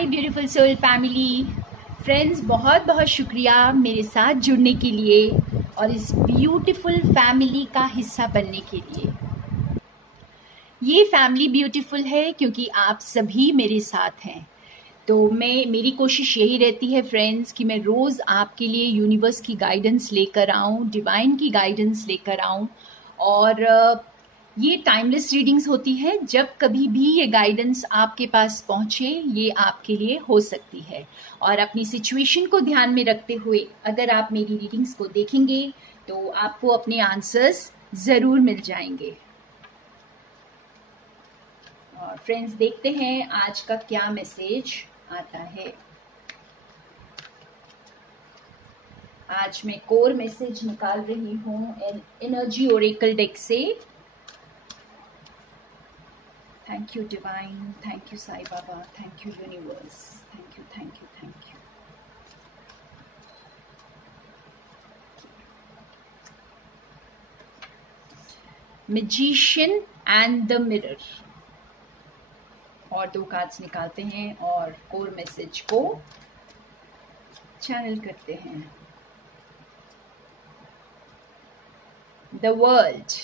हाय beautiful soul family friends, बहुत बहुत शुक्रिया मेरे साथ जुड़ने के लिए और इस ब्यूटीफुल फैमिली का हिस्सा बनने के लिए। ये फैमिली ब्यूटीफुल है क्योंकि आप सभी मेरे साथ हैं। तो मेरी कोशिश यही रहती है फ्रेंड्स कि मैं रोज़ आपके लिए यूनिवर्स की गाइडेंस लेकर आऊँ, डिवाइन की गाइडेंस लेकर आऊँ। और ये टाइमलेस रीडिंग्स होती है। जब कभी भी ये गाइडेंस आपके पास पहुँचे, ये आपके लिए हो सकती है। और अपनी सिचुएशन को ध्यान में रखते हुए अगर आप मेरी रीडिंग्स को देखेंगे तो आपको अपने आंसर्स ज़रूर मिल जाएंगे। और फ्रेंड्स, देखते हैं आज का क्या मैसेज आता है। आज मैं कोर मैसेज निकाल रही हूँ एनर्जी ओरेकल डेक से। Thank you divine, thank you Sai Baba, thank you universe, thank you thank you thank you. Magician and the mirror. और दो कार्ड्स निकालते हैं और कोर मैसेज को चैनल करते हैं। The world,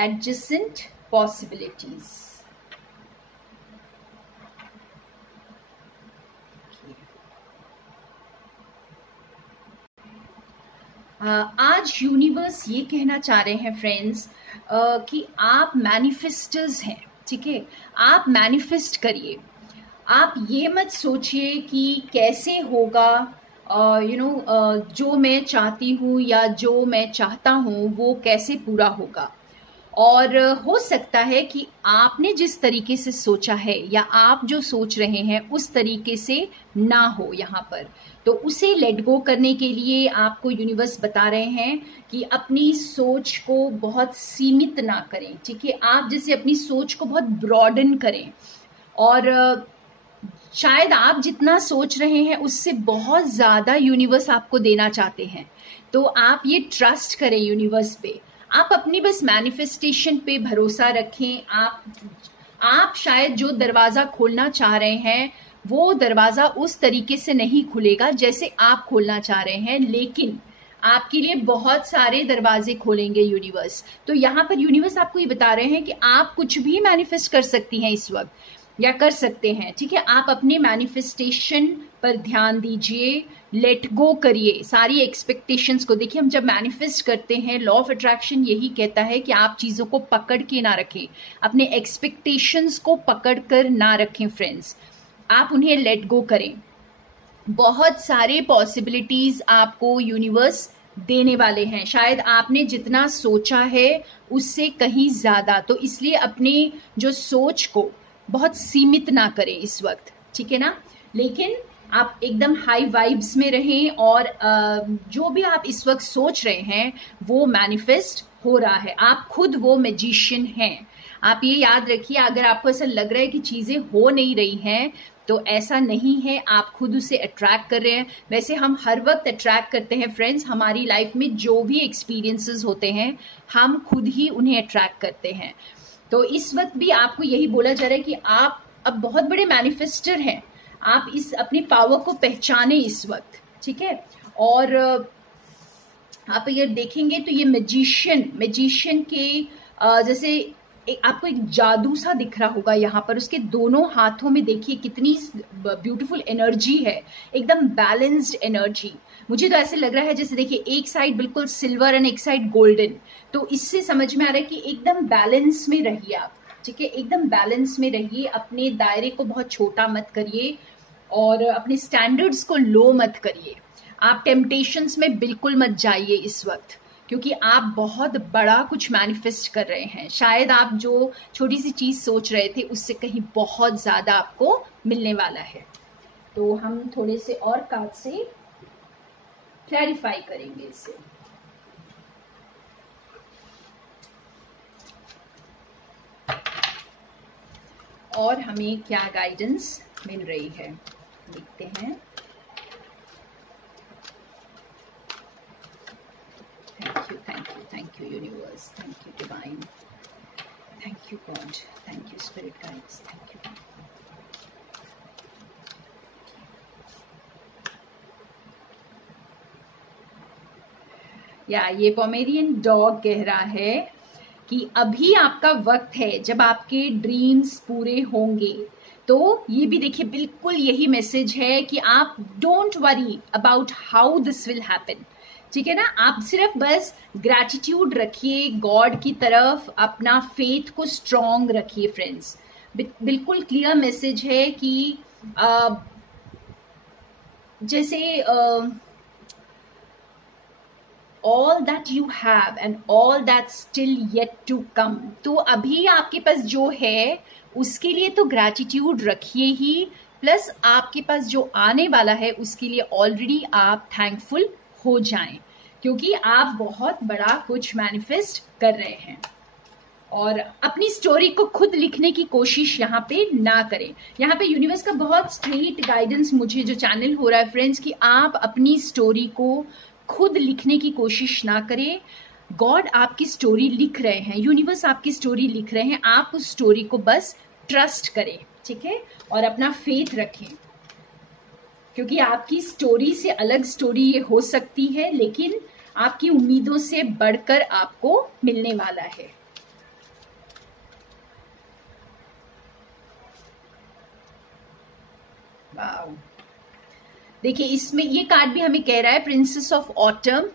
adjacent possibilities। आज यूनिवर्स ये कहना चाह रहे हैं फ्रेंड्स कि आप मैनिफेस्टर्स हैं। ठीक है, आप मैनिफेस्ट करिए। आप ये मत सोचिए कि कैसे होगा, जो मैं चाहती हूँ या जो मैं चाहता हूँ वो कैसे पूरा होगा। और हो सकता है कि आपने जिस तरीके से सोचा है या आप जो सोच रहे हैं उस तरीके से ना हो यहाँ पर। तो उसे लेट गो करने के लिए आपको यूनिवर्स बता रहे हैं कि अपनी सोच को बहुत सीमित ना करें। ठीक है, आप जैसे अपनी सोच को बहुत ब्रॉडन करें। और शायद आप जितना सोच रहे हैं उससे बहुत ज़्यादा यूनिवर्स आपको देना चाहते हैं। तो आप ये ट्रस्ट करें यूनिवर्स पे। आप अपनी बस मैनिफेस्टेशन पे भरोसा रखें। आप शायद जो दरवाज़ा खोलना चाह रहे हैं वो दरवाज़ा उस तरीके से नहीं खुलेगा जैसे आप खोलना चाह रहे हैं, लेकिन आपके लिए बहुत सारे दरवाजे खोलेंगे यूनिवर्स। तो यहाँ पर यूनिवर्स आपको ये बता रहे हैं कि आप कुछ भी मैनिफेस्ट कर सकती हैं इस वक्त या कर सकते हैं। ठीक है, आप अपने मैनिफेस्टेशन पर ध्यान दीजिए, लेट गो करिए सारी एक्सपेक्टेशंस को। देखिए, हम जब मैनिफेस्ट करते हैं, लॉ ऑफ अट्रैक्शन यही कहता है कि आप चीज़ों को पकड़ के ना रखें, अपने एक्सपेक्टेशंस को पकड़ कर ना रखें फ्रेंड्स, आप उन्हें लेट गो करें। बहुत सारे पॉसिबिलिटीज आपको यूनिवर्स देने वाले हैं। शायद आपने जितना सोचा है उससे कहीं ज़्यादा। तो इसलिए अपने जो सोच को बहुत सीमित ना करें इस वक्त। ठीक है ना, लेकिन आप एकदम हाई वाइब्स में रहें और जो भी आप इस वक्त सोच रहे हैं वो मैनिफेस्ट हो रहा है। आप खुद वो मैजिशियन हैं। आप ये याद रखिए, अगर आपको ऐसा लग रहा है कि चीज़ें हो नहीं रही हैं तो ऐसा नहीं है, आप खुद उसे अट्रैक्ट कर रहे हैं। वैसे हम हर वक्त अट्रैक्ट करते हैं फ्रेंड्स। हमारी लाइफ में जो भी एक्सपीरियंसेस होते हैं हम खुद ही उन्हें अट्रैक्ट करते हैं। तो इस वक्त भी आपको यही बोला जा रहा है कि आप अब बहुत बड़े मैनिफेस्टर हैं। आप इस अपनी पावर को पहचाने इस वक्त। ठीक है, और आप अगर देखेंगे तो ये मैजिशियन के जैसे आपको एक जादू सा दिख रहा होगा यहाँ पर। उसके दोनों हाथों में देखिए कितनी ब्यूटीफुल एनर्जी है, एकदम बैलेंस्ड एनर्जी। मुझे तो ऐसे लग रहा है जैसे देखिए एक साइड बिल्कुल सिल्वर एंड एक साइड गोल्डन। तो इससे समझ में आ रहा है कि एकदम बैलेंस में रहिए आप। ठीक है, एकदम बैलेंस में रहिए, अपने दायरे को बहुत छोटा मत करिए और अपने स्टैंडर्ड्स को लो मत करिए। आप टेम्पटेशंस में बिल्कुल मत जाइए इस वक्त, क्योंकि आप बहुत बड़ा कुछ मैनिफेस्ट कर रहे हैं। शायद आप जो छोटी सी चीज सोच रहे थे उससे कहीं बहुत ज्यादा आपको मिलने वाला है। तो हम थोड़े से और कार्ड से क्लैरिफाई करेंगे इसे। और हमें क्या गाइडेंस मिल रही है देखते हैं। Thank you universe, thank you divine, thank you God, thank you spirit guides, thank you. या ये पोमेरियन डॉग कह रहा है कि अभी आपका वक्त है जब आपके ड्रीम्स पूरे होंगे। तो ये भी देखिए बिल्कुल यही मैसेज है कि आप don't worry about how this will happen, ठीक है ना। आप सिर्फ बस ग्रैटिट्यूड रखिए गॉड की तरफ, अपना फेथ को स्ट्रॉन्ग रखिए फ्रेंड्स। बिल्कुल क्लियर मैसेज है कि जैसे all that you have and all that's still yet to come, तो अभी आपके पास जो है उसके लिए तो ग्रैटिट्यूड रखिए ही, प्लस आपके पास जो आने वाला है उसके लिए ऑलरेडी आप थैंकफुल हो जाएं, क्योंकि आप बहुत बड़ा कुछ मैनिफेस्ट कर रहे हैं। और अपनी स्टोरी को खुद लिखने की कोशिश यहाँ पे ना करें। यहाँ पे यूनिवर्स का बहुत स्ट्रेट गाइडेंस मुझे जो चैनल हो रहा है फ्रेंड्स, कि आप अपनी स्टोरी को खुद लिखने की कोशिश ना करें। गॉड आपकी स्टोरी लिख रहे हैं, यूनिवर्स आपकी स्टोरी लिख रहे हैं, आप उस स्टोरी को बस ट्रस्ट करें, ठीक है, और अपना फेथ रखें, क्योंकि आपकी स्टोरी से अलग स्टोरी ये हो सकती है, लेकिन आपकी उम्मीदों से बढ़कर आपको मिलने वाला है। वाओ, देखिए इसमें ये कार्ड भी हमें कह रहा है Princess of Autumn,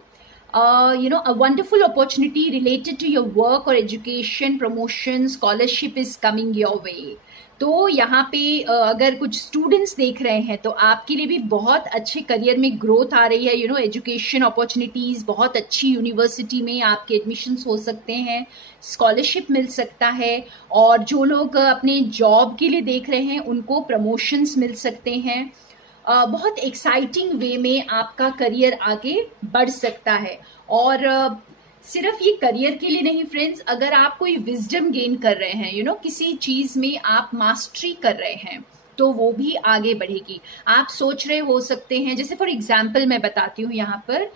you know, a wonderful opportunity related to your work और education, promotion, scholarship is coming your way. तो यहाँ पे अगर कुछ स्टूडेंट्स देख रहे हैं तो आपके लिए भी बहुत अच्छे करियर में ग्रोथ आ रही है, यू नो, एजुकेशन अपॉर्चुनिटीज, बहुत अच्छी यूनिवर्सिटी में आपके एडमिशन्स हो सकते हैं, स्कॉलरशिप मिल सकता है, और जो लोग अपने जॉब के लिए देख रहे हैं उनको प्रमोशंस मिल सकते हैं। बहुत एक्साइटिंग वे में आपका करियर आगे बढ़ सकता है। और सिर्फ ये करियर के लिए नहीं फ्रेंड्स, अगर आप कोई विजडम गेन कर रहे हैं, यू नो, किसी चीज में आप मास्टरी कर रहे हैं, तो वो भी आगे बढ़ेगी। आप सोच रहे हो सकते हैं, जैसे फॉर एग्जाम्पल मैं बताती हूँ यहाँ पर,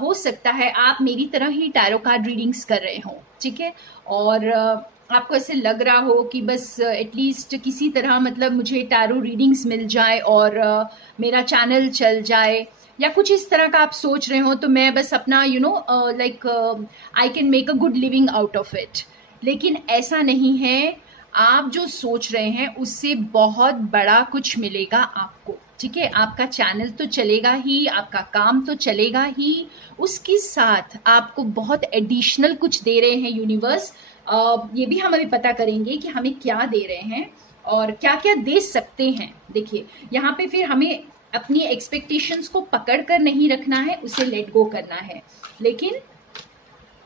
हो सकता है आप मेरी तरह ही टैरो कार्ड रीडिंग्स कर रहे हो, ठीक है, और आपको ऐसे लग रहा हो कि बस एटलीस्ट किसी तरह मतलब मुझे टैरो रीडिंग्स मिल जाए और मेरा चैनल चल जाए, या कुछ इस तरह का आप सोच रहे हो, तो मैं बस अपना you know like I can make a good living out of it. लेकिन ऐसा नहीं है, आप जो सोच रहे हैं उससे बहुत बड़ा कुछ मिलेगा आपको, ठीक है। आपका चैनल तो चलेगा ही, आपका काम तो चलेगा ही, उसके साथ आपको बहुत एडिशनल कुछ दे रहे हैं यूनिवर्स। ये भी हम अभी पता करेंगे कि हमें क्या दे रहे हैं और क्या क्या दे सकते हैं। देखिए यहाँ पे फिर हमें अपनी एक्सपेक्टेशंस को पकड़ कर नहीं रखना है, उसे लेट गो करना है। लेकिन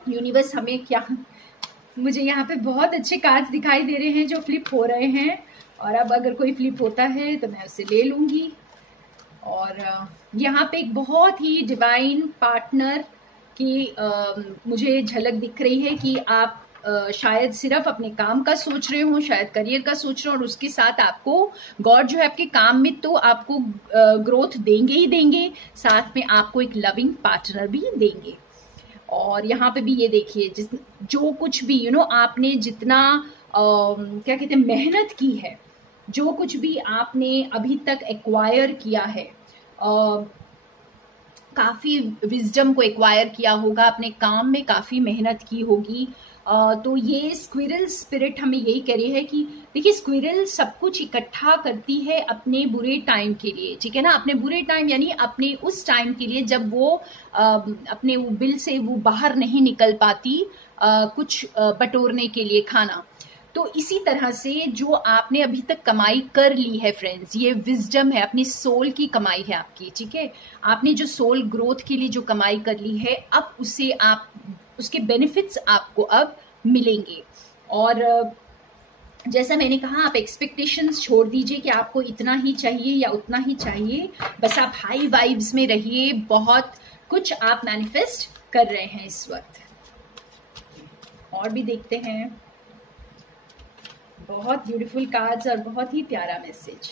यूनिवर्स हमें क्या, मुझे यहाँ पे बहुत अच्छे कार्ड्स दिखाई दे रहे हैं जो फ्लिप हो रहे हैं, और अब अगर कोई फ्लिप होता है तो मैं उसे ले लूंगी। और यहाँ पे एक बहुत ही डिवाइन पार्टनर की मुझे झलक दिख रही है कि आप शायद सिर्फ अपने काम का सोच रहे हो, शायद करियर का सोच रहे हो, और उसके साथ आपको गॉड जो है आपके काम में तो आपको ग्रोथ देंगे ही देंगे, साथ में आपको एक लविंग पार्टनर भी देंगे। और यहाँ पे भी ये देखिए, जो कुछ भी यू नो आपने जितना क्या कहते हैं मेहनत की है, जो कुछ भी आपने अभी तक एक्वायर किया है, काफी विजडम को एक्वायर किया होगा, अपने काम में काफी मेहनत की होगी। तो ये स्क्विरल स्पिरिट हमें यही कह रही है कि देखिए स्क्विरल सब कुछ इकट्ठा करती है अपने बुरे टाइम के लिए, ठीक है ना। अपने बुरे टाइम यानी अपने उस टाइम के लिए जब वो अपने वो बिल से वो बाहर नहीं निकल पाती कुछ बटोरने के लिए खाना। तो इसी तरह से जो आपने अभी तक कमाई कर ली है फ्रेंड्स, ये विजडम है, अपनी सोल की कमाई है आपकी, ठीक है। आपने जो सोल ग्रोथ के लिए जो कमाई कर ली है, अब उसे आप उसके बेनिफिट्स आपको अब मिलेंगे। और जैसा मैंने कहा, आप एक्सपेक्टेशंस छोड़ दीजिए कि आपको इतना ही चाहिए या उतना ही चाहिए, बस आप हाई वाइब्स में रहिए। बहुत कुछ आप मैनिफेस्ट कर रहे हैं इस वक्त। और भी देखते हैं, बहुत ब्यूटीफुल कार्ड्स और बहुत ही प्यारा मैसेज।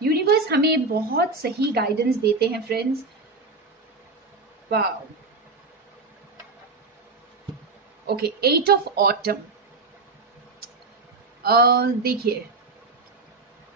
यूनिवर्स हमें बहुत सही गाइडेंस देते हैं friends. Wow, okay, 8 of autumn. देखिए,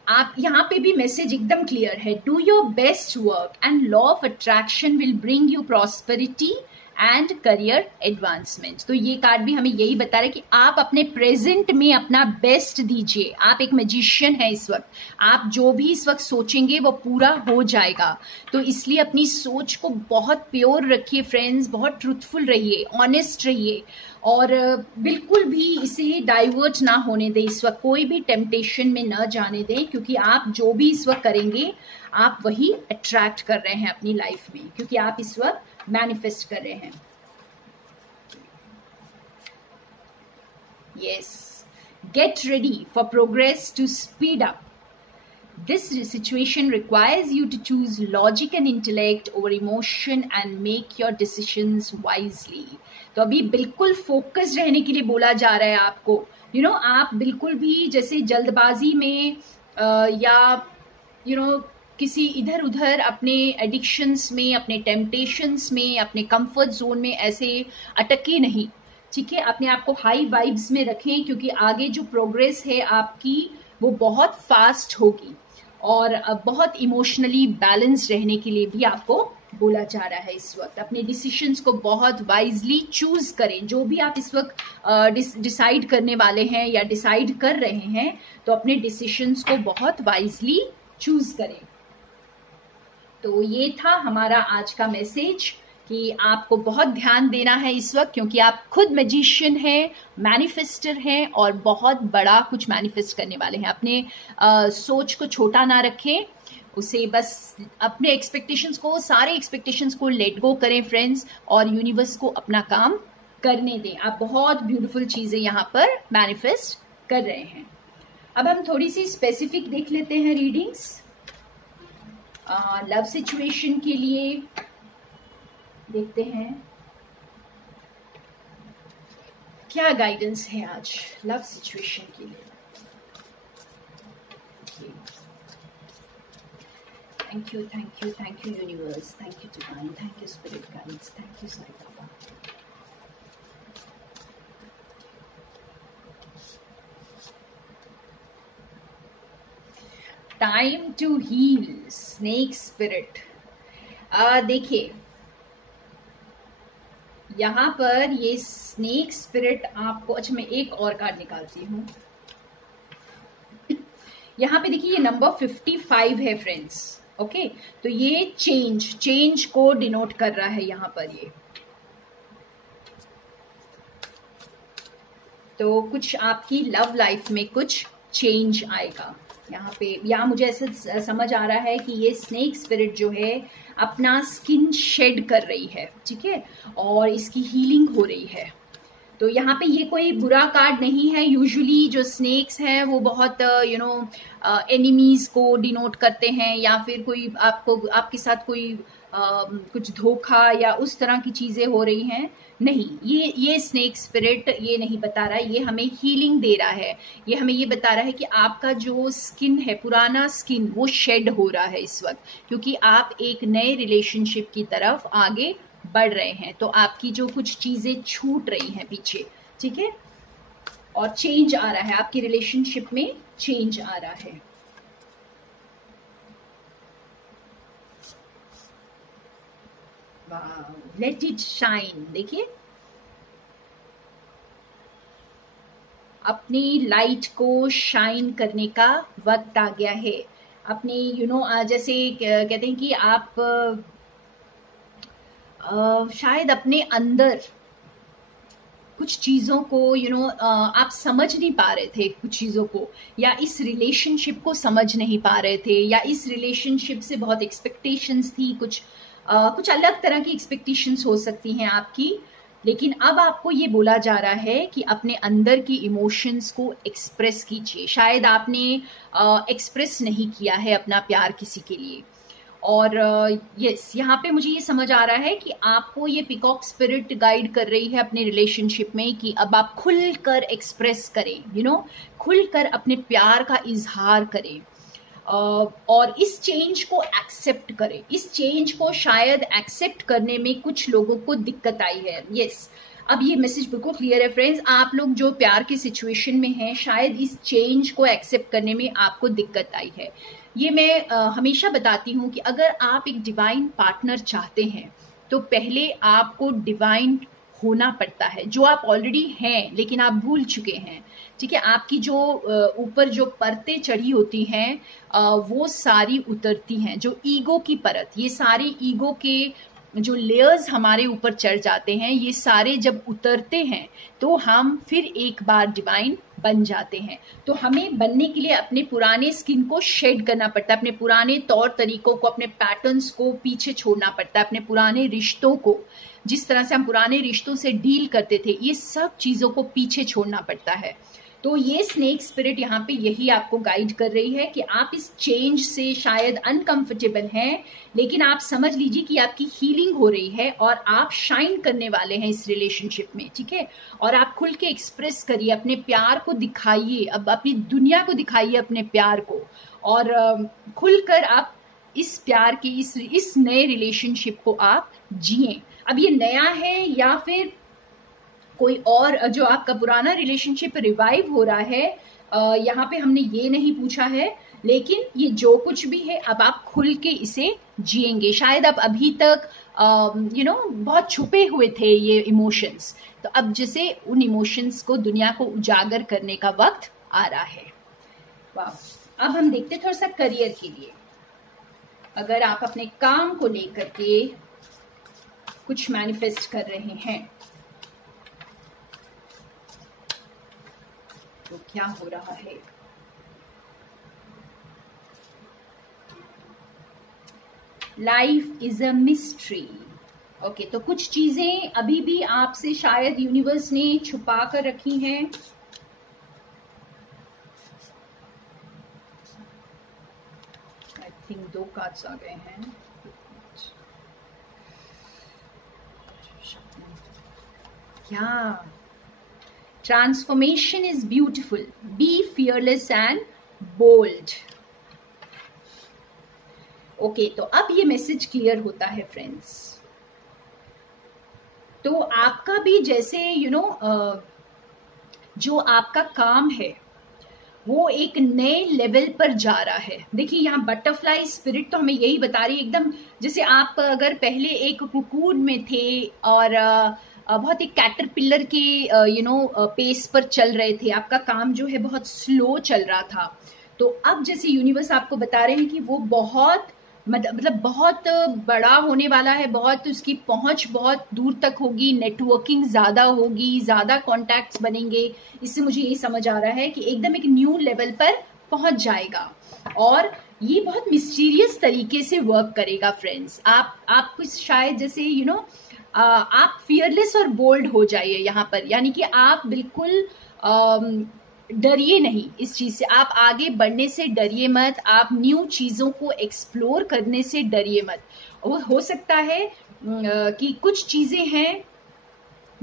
आप यहाँ पे भी मैसेज एकदम क्लियर है, do your best work and law of attraction will bring you prosperity and career advancement. तो ये कार्ड भी हमें यही बता रहा है कि आप अपने प्रेजेंट में अपना बेस्ट दीजिए। आप एक मैजिशियन है इस वक्त, आप जो भी इस वक्त सोचेंगे वो पूरा हो जाएगा। तो इसलिए अपनी सोच को बहुत प्योर रखिए फ्रेंड्स, बहुत ट्रूथफुल रहिए, ऑनेस्ट रहिए, और बिल्कुल भी इसे डाइवर्ट ना होने दें। इस वक्त कोई भी टेम्पटेशन में न जाने दें, क्योंकि आप जो भी इस वक्त करेंगे आप वही अट्रैक्ट कर रहे हैं अपनी लाइफ में, क्योंकि आप इस वक्त मैनिफेस्ट कर रहे हैं। Yes, get ready for progress to speed up. This situation requires you to choose logic and intellect over emotion and make your decisions wisely. तो अभी बिल्कुल फोकस्ड रहने के लिए बोला जा रहा है आपको। आप बिल्कुल भी जैसे जल्दबाजी में या किसी इधर उधर अपने एडिक्शंस में, अपने टेम्पटेशंस में, अपने कंफर्ट जोन में ऐसे अटके नहीं, ठीक है। अपने आप को हाई वाइब्स में रखें, क्योंकि आगे जो प्रोग्रेस है आपकी वो बहुत फास्ट होगी, और बहुत इमोशनली बैलेंस रहने के लिए भी आपको बोला जा रहा है इस वक्त। अपने डिसीशंस को बहुत वाइजली चूज करें। जो भी आप इस वक्त डिसाइड करने वाले हैं या डिसाइड कर रहे हैं, तो अपने डिसीशंस को बहुत वाइजली चूज करें। तो ये था हमारा आज का मैसेज कि आपको बहुत ध्यान देना है इस वक्त, क्योंकि आप खुद मैजिशियन हैं, मैनिफेस्टर हैं, और बहुत बड़ा कुछ मैनिफेस्ट करने वाले हैं। अपने सोच को छोटा ना रखें, उसे बस अपने एक्सपेक्टेशंस को, सारे एक्सपेक्टेशंस को लेट गो करें फ्रेंड्स, और यूनिवर्स को अपना काम करने दें। आप बहुत ब्यूटीफुल चीजें यहाँ पर मैनिफेस्ट कर रहे हैं। अब हम थोड़ी सी स्पेसिफिक देख लेते हैं रीडिंग्स। लव सिचुएशन के लिए देखते हैं क्या गाइडेंस है आज लव सिचुएशन के लिए। Thank you, thank you, thank you universe, thank you divine, thank you spirit guides, thank you Sai Baba. Time to heal, snake spirit. देखिए, यहाँ पर ये स्नेक स्पिरिट आपको, अच्छा मैं एक और कार्ड निकालती हूँ। यहाँ पे देखिए, ये नंबर 55 है फ्रेंड्स। ओके, तो ये चेंज को डिनोट कर रहा है यहाँ पर। ये तो कुछ आपकी लव लाइफ में कुछ चेंज आएगा यहाँ पे। यहाँ मुझे ऐसा समझ आ रहा है कि ये स्नेक स्पिरिट जो है अपना स्किन शेड कर रही है, ठीक है, और इसकी हीलिंग हो रही है। तो यहाँ पे ये कोई बुरा कार्ड नहीं है। यूजुअली जो स्नेक्स हैं वो बहुत एनिमीज को डिनोट करते हैं, या फिर कोई आपके साथ कोई कुछ धोखा या उस तरह की चीजें हो रही हैं। नहीं, ये स्नेक स्पिरिट ये नहीं बता रहा है, ये हमें हीलिंग दे रहा है। ये हमें ये बता रहा है कि आपका जो स्किन है, पुराना स्किन, वो शेड हो रहा है इस वक्त, क्योंकि आप एक नए रिलेशनशिप की तरफ आगे बढ़ रहे हैं। तो आपकी जो कुछ चीजें छूट रही हैं पीछे, ठीक है, और चेंज आ रहा है आपकी रिलेशनशिप में, चेंज आ रहा है। Let it shine. देखिए, अपनी लाइट को शाइन करने का वक्त आ गया है। अपनी जैसे कहते हैं कि आप शायद अपने अंदर कुछ चीजों को आप समझ नहीं पा रहे थे, कुछ चीजों को, या इस रिलेशनशिप को समझ नहीं पा रहे थे, या इस रिलेशनशिप से बहुत एक्सपेक्टेशंस थी, कुछ अलग तरह की एक्सपेक्टेशंस हो सकती हैं आपकी। लेकिन अब आपको ये बोला जा रहा है कि अपने अंदर की इमोशंस को एक्सप्रेस कीजिए। शायद आपने एक्सप्रेस नहीं किया है अपना प्यार किसी के लिए, और यस, यहाँ पे मुझे ये समझ आ रहा है कि आपको ये पीकॉक स्पिरिट गाइड कर रही है अपने रिलेशनशिप में कि अब आप खुलकर एक्सप्रेस करें, खुलकर अपने प्यार का इजहार करें, और इस चेंज को एक्सेप्ट करें। इस चेंज को शायद एक्सेप्ट करने में कुछ लोगों को दिक्कत आई है। यस, अब ये मैसेज बिल्कुल क्लियर है फ्रेंड्स, आप लोग जो प्यार की सिचुएशन में हैं शायद इस चेंज को एक्सेप्ट करने में आपको दिक्कत आई है। ये मैं हमेशा बताती हूँ कि अगर आप एक डिवाइन पार्टनर चाहते हैं तो पहले आपको डिवाइन होना पड़ता है, जो आप ऑलरेडी हैं लेकिन आप भूल चुके हैं। ठीक है, आपकी जो ऊपर जो परतें चढ़ी होती हैं वो सारी उतरती हैं, जो ईगो की परत, ये सारी ईगो के जो लेयर्स हमारे ऊपर चढ़ जाते हैं, ये सारे जब उतरते हैं तो हम फिर एक बार डिवाइन बन जाते हैं। तो हमें बनने के लिए अपने पुराने स्किन को शेड करना पड़ता है, अपने पुराने तौर तरीकों को, अपने पैटर्न्स को पीछे छोड़ना पड़ता है, अपने पुराने रिश्तों को, जिस तरह से हम पुराने रिश्तों से डील करते थे, ये सब चीजों को पीछे छोड़ना पड़ता है। तो ये स्नेक स्पिरिट यहाँ पे यही आपको गाइड कर रही है कि आप इस चेंज से शायद अनकंफर्टेबल हैं, लेकिन आप समझ लीजिए कि आपकी हीलिंग हो रही है और आप शाइन करने वाले हैं इस रिलेशनशिप में। ठीक है, और आप खुल के एक्सप्रेस करिए, अपने प्यार को दिखाइए, अब अपनी दुनिया को दिखाइए अपने प्यार को, और खुलकर आप इस प्यार के इस नए रिलेशनशिप को आप जिए। अब ये नया है या फिर कोई और जो आपका पुराना रिलेशनशिप रिवाइव हो रहा है, यहाँ पे हमने ये नहीं पूछा है, लेकिन ये जो कुछ भी है अब आप खुल के इसे जिएंगे। शायद अब अभी तक बहुत छुपे हुए थे ये इमोशंस, तो अब जैसे उन इमोशंस को दुनिया को उजागर करने का वक्त आ रहा है। वाह, अब हम देखते थोड़ा सा करियर के लिए। अगर आप अपने काम को लेकर के कुछ मैनिफेस्ट कर रहे हैं तो क्या हो रहा है? Life is a mystery. Okay, तो कुछ चीजें अभी भी आपसे शायद यूनिवर्स ने छुपा कर रखी हैं। आई थिंक 2 कार्ड्स आ गए हैं। क्या? Transformation is beautiful. Be fearless and bold. Okay, तो अब ये मैसेज क्लियर होता है फ्रेंड्स। तो आपका भी जैसे जो आपका काम है वो एक नए लेवल पर जा रहा है। देखिए यहाँ बटरफ्लाई स्पिरिट तो हमें यही बता रही है, एकदम जैसे आप अगर पहले एक कुकून में थे और बहुत ही कैटरपिलर के पेस पर चल रहे थे, आपका काम जो है बहुत स्लो चल रहा था, तो अब जैसे यूनिवर्स आपको बता रहे हैं कि वो बहुत मतलब बहुत बड़ा होने वाला है, बहुत उसकी पहुंच बहुत दूर तक होगी, नेटवर्किंग ज़्यादा होगी, ज़्यादा कॉन्टैक्ट्स बनेंगे। इससे मुझे ये समझ आ रहा है कि एकदम एक न्यू लेवल पर पहुंच जाएगा और ये बहुत मिस्टीरियस तरीके से वर्क करेगा फ्रेंड्स। आप कुछ शायद जैसे आप फियरलेस और बोल्ड हो जाइए यहाँ पर, यानी कि आप बिल्कुल डरिए नहीं इस चीज से, आप आगे बढ़ने से डरिए मत, आप न्यू चीजों को एक्सप्लोर करने से डरिए मत। हो सकता है कि कुछ चीजें हैं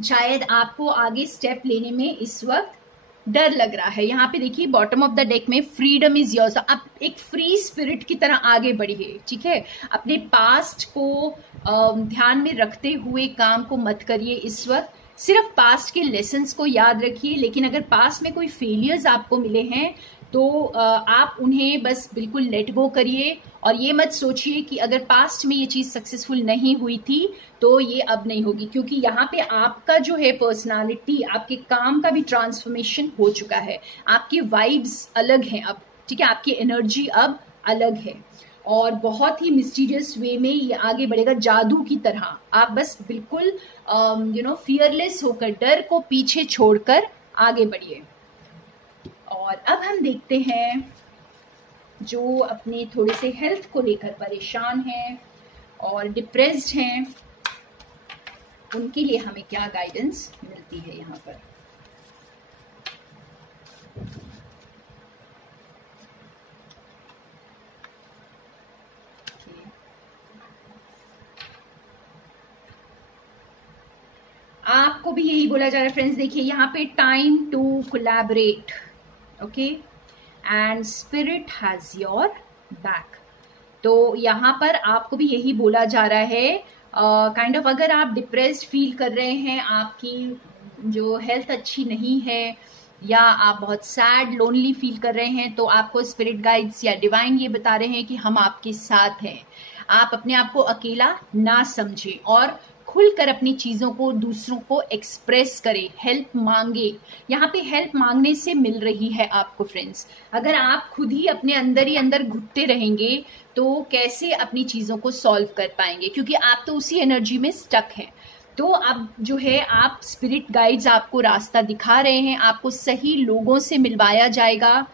शायद आपको आगे स्टेप लेने में इस वक्त डर लग रहा है। यहाँ पे देखिए बॉटम ऑफ द डेक में फ्रीडम इज योर्स, आप एक फ्री स्पिरिट की तरह आगे बढ़िए। ठीक है, अपने पास्ट को ध्यान में रखते हुए काम को मत करिए इस वक्त, सिर्फ पास्ट के लेसन्स को याद रखिए। लेकिन अगर पास्ट में कोई फेलियर्स आपको मिले हैं तो आप उन्हें बस बिल्कुल लेट गो करिए और ये मत सोचिए कि अगर पास्ट में ये चीज सक्सेसफुल नहीं हुई थी तो ये अब नहीं होगी, क्योंकि यहाँ पे आपका जो है पर्सनालिटी, आपके काम का भी ट्रांसफॉर्मेशन हो चुका है, आपकी वाइब्स अलग हैं अब। ठीक है, आपकी एनर्जी अब अलग है और बहुत ही मिस्टीरियस वे में ये आगे बढ़ेगा, जादू की तरह। आप बस बिल्कुल फियरलेस होकर, डर को पीछे छोड़कर आगे बढ़िए। और अब हम देखते हैं जो अपने थोड़े से हेल्थ को लेकर परेशान हैं और डिप्रेस्ड हैं, उनके लिए हमें क्या गाइडेंस मिलती है यहाँ पर। आपको भी यही बोला जा रहा है फ्रेंड्स। देखिए यहाँ पे time to collaborate, okay, and spirit has your back. तो यहाँ पर आपको भी यही बोला जा रहा है काइंड ऑफ अगर आप डिप्रेस्ड फील कर रहे हैं, आपकी जो हेल्थ अच्छी नहीं है, या आप बहुत सैड लोनली फील कर रहे हैं, तो आपको स्पिरिट गाइड्स या डिवाइन ये बता रहे हैं कि हम आपके साथ हैं। आप अपने आप को अकेला ना समझें और खुलकर अपनी चीजों को दूसरों को एक्सप्रेस करें, हेल्प मांगे। यहाँ पे हेल्प मांगने से मिल रही है आपको फ्रेंड्स। अगर आप खुद ही अपने अंदर ही अंदर घुटते रहेंगे तो कैसे अपनी चीजों को सॉल्व कर पाएंगे, क्योंकि आप तो उसी एनर्जी में स्टक हैं। तो अब जो है, आप स्पिरिट गाइड्स आपको रास्ता दिखा रहे हैं, आपको सही लोगों से मिलवाया जाएगा,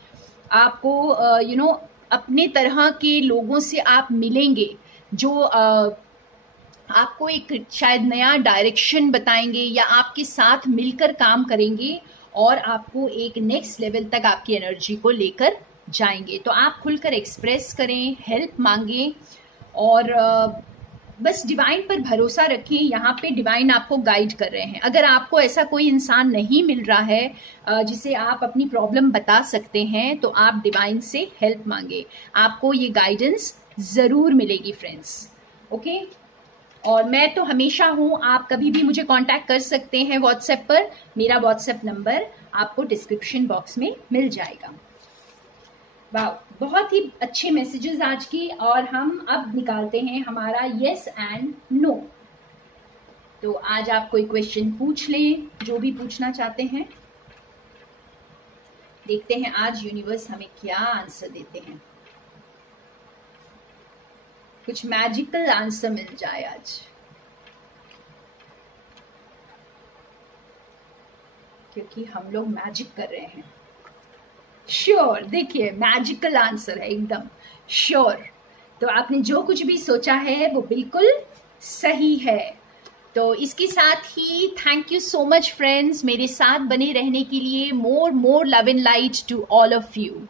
आपको अपने तरह के लोगों से आप मिलेंगे जो आपको एक शायद नया डायरेक्शन बताएंगे या आपके साथ मिलकर काम करेंगे और आपको एक नेक्स्ट लेवल तक आपकी एनर्जी को लेकर जाएंगे। तो आप खुलकर एक्सप्रेस करें, हेल्प मांगें और बस डिवाइन पर भरोसा रखें। यहाँ पे डिवाइन आपको गाइड कर रहे हैं। अगर आपको ऐसा कोई इंसान नहीं मिल रहा है जिसे आप अपनी प्रॉब्लम बता सकते हैं, तो आप डिवाइन से हेल्प मांगे, आपको ये गाइडेंस जरूर मिलेगी फ्रेंड्स। ओके, और मैं तो हमेशा हूँ, आप कभी भी मुझे कांटेक्ट कर सकते हैं व्हाट्सएप पर। मेरा व्हाट्सएप नंबर आपको डिस्क्रिप्शन बॉक्स में मिल जाएगा। वाह, बहुत ही अच्छे मैसेजेस आज की। और हम अब निकालते हैं हमारा यस एंड नो। तो आज आप कोई क्वेश्चन पूछ लें, जो भी पूछना चाहते हैं। देखते हैं आज यूनिवर्स हमें क्या आंसर देते हैं। कुछ मैजिकल आंसर मिल जाए आज, क्योंकि हम लोग मैजिक कर रहे हैं। श्योर, देखिए मैजिकल आंसर है एकदम श्योर। तो आपने जो कुछ भी सोचा है वो बिल्कुल सही है। तो इसके साथ ही thank you so much friends, मेरे साथ बने रहने के लिए। More love and light to all of you.